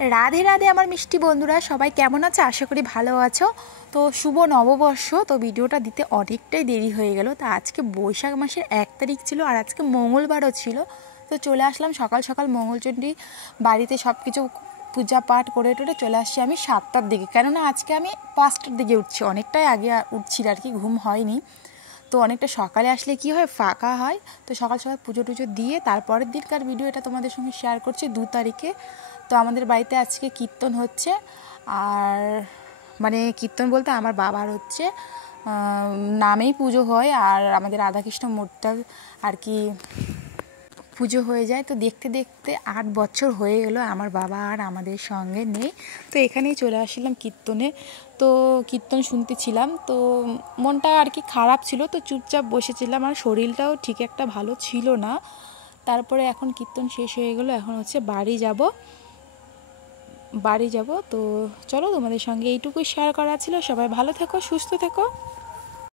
রাধে রাধে আমার মিষ্টি বন্ধুরা, সবাই কেমন আছো? আশা করি ভালো আছো। তো শুভ নববর্ষ। তো ভিডিওটা দিতে অনেকটাই দেরি হয়ে গেল। তো আজকে বৈশাখ মাসের 1 তারিখ ছিল আর আজকে মঙ্গলবারও ছিল। তো চলে আসলাম সকাল সকাল মঙ্গলচণ্ডী বাড়িতে সব কিছু পূজা পাঠ করে টোরে চলে আসছি আমি 7টার দিকে, কেননা আজকে আমি 5টার দিকে উঠছি। অনেকটাই আগে উঠছি আর কি, ঘুম হয়নি। তো অনেকটা সকালে আসলে কি হয়, ফাঁকা হয়। তো সকাল সকাল পুজো টুজো দিয়ে তারপরের দিনকার ভিডিও এটা তোমাদের সঙ্গে শেয়ার করছি 2 তারিখে। তো আমাদের বাড়িতে আজকে কীর্তন হচ্ছে। আর মানে কীর্তন বলতে আমার বাবার হচ্ছে নামেই পুজো হয়, আর আমাদের রাধাকৃষ্ণ মূর্তিটার আর কি পুজো হয়ে যায়। তো দেখতে দেখতে 8 বছর হয়ে গেল আমার বাবা আর আমাদের সঙ্গে নেই। তো এখানেই চলে আসলাম কীর্তনে। তো কীর্তন শুনতেছিলাম, তো মনটা আর কি খারাপ ছিল, তো চুপচাপ বসেছিলাম। আর শরীরটাও ঠিক একটা ভালো ছিল না। তারপরে এখন কীর্তন শেষ হয়ে গেল, এখন হচ্ছে বাড়ি যাব। তো চলো, তোমাদের সঙ্গে এইটুকুই শেয়ার করা ছিল। সবাই ভালো থেকো, সুস্থ থেকো।